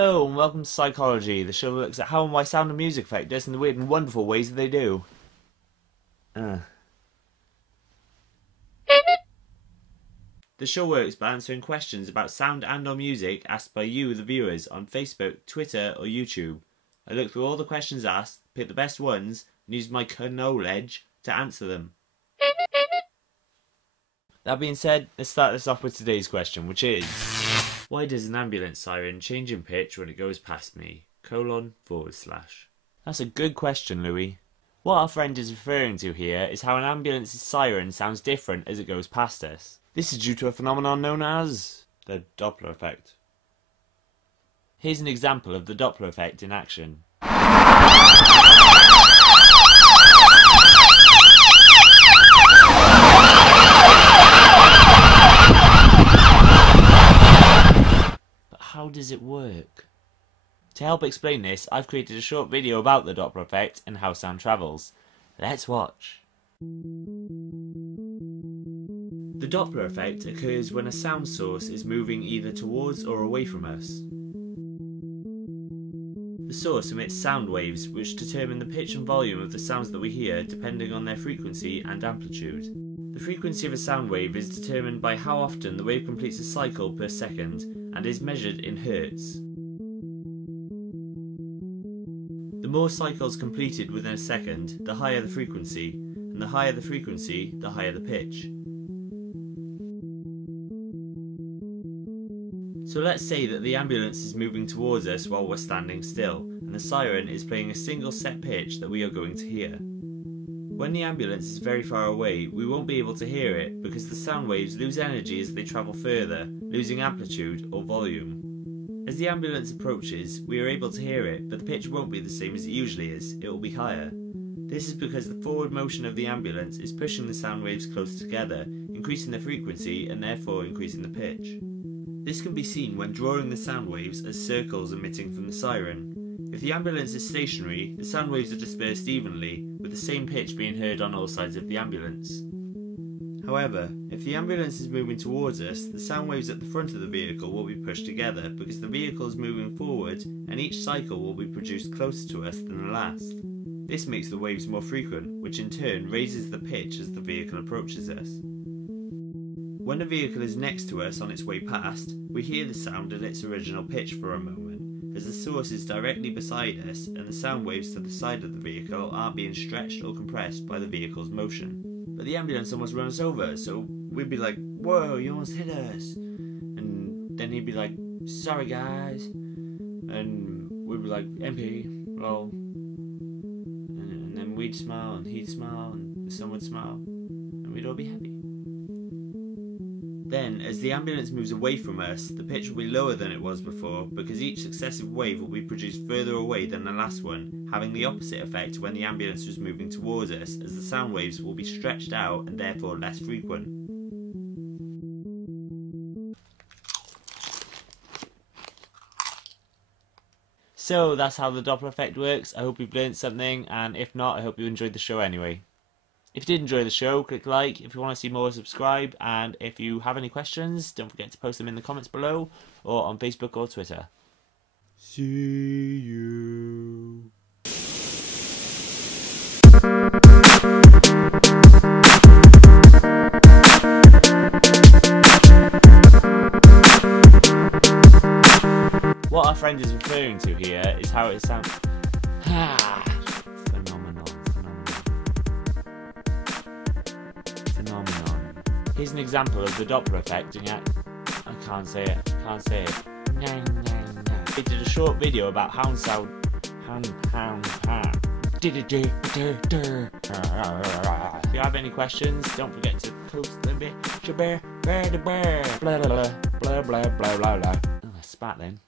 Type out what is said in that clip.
Hello and welcome to SiCology, the show that looks at how and why sound and music affect us in the weird and wonderful ways that they do. The show works by answering questions about sound and or music asked by you, the viewers, on Facebook, Twitter or YouTube. I look through all the questions asked, pick the best ones, and use my knowledge to answer them. That being said, let's start this off with today's question, which is: why does an ambulance siren change in pitch when it goes past me? // That's a good question, Louis. What our friend is referring to here is how an ambulance's siren sounds different as it goes past us. This is due to a phenomenon known as the Doppler Effect. Here's an example of the Doppler Effect in action. How does it work? To help explain this, I've created a short video about the Doppler effect and how sound travels. Let's watch. The Doppler effect occurs when a sound source is moving either towards or away from us. The source emits sound waves which determine the pitch and volume of the sounds that we hear depending on their frequency and amplitude. The frequency of a sound wave is determined by how often the wave completes a cycle per second and is measured in hertz. The more cycles completed within a second, the higher the frequency, and the higher the frequency, the higher the pitch. So let's say that the ambulance is moving towards us while we're standing still, and the siren is playing a single set pitch that we are going to hear. When the ambulance is very far away, we won't be able to hear it because the sound waves lose energy as they travel further, losing amplitude or volume. As the ambulance approaches, we are able to hear it, but the pitch won't be the same as it usually is, it will be higher. This is because the forward motion of the ambulance is pushing the sound waves close together, increasing the frequency and therefore increasing the pitch. This can be seen when drawing the sound waves as circles emitting from the siren. If the ambulance is stationary, the sound waves are dispersed evenly, with the same pitch being heard on all sides of the ambulance. However, if the ambulance is moving towards us, the sound waves at the front of the vehicle will be pushed together because the vehicle is moving forward and each cycle will be produced closer to us than the last. This makes the waves more frequent, which in turn raises the pitch as the vehicle approaches us. When the vehicle is next to us on its way past, we hear the sound at its original pitch for a moment, as the source is directly beside us and the sound waves to the side of the vehicle aren't being stretched or compressed by the vehicle's motion. But the ambulance almost runs us over, so we'd be like, "Whoa, you almost hit us." And then he'd be like, "Sorry guys." And we'd be like, "MP, lol." And then we'd smile and he'd smile and the sun would smile and we'd all be happy. Then, as the ambulance moves away from us, the pitch will be lower than it was before because each successive wave will be produced further away than the last one, having the opposite effect when the ambulance was moving towards us, as the sound waves will be stretched out and therefore less frequent. So that's how the Doppler effect works. I hope you've learned something, and if not, I hope you enjoyed the show anyway. If you did enjoy the show, click like. If you want to see more, subscribe. And if you have any questions, don't forget to post them in the comments below or on Facebook or Twitter. See you. What our friend is referring to here is how it sounds. Here's an example of the Doppler effect in I can't say it. I did a short video about how sound. If you have any questions, don't forget to post them. Oh, spat then.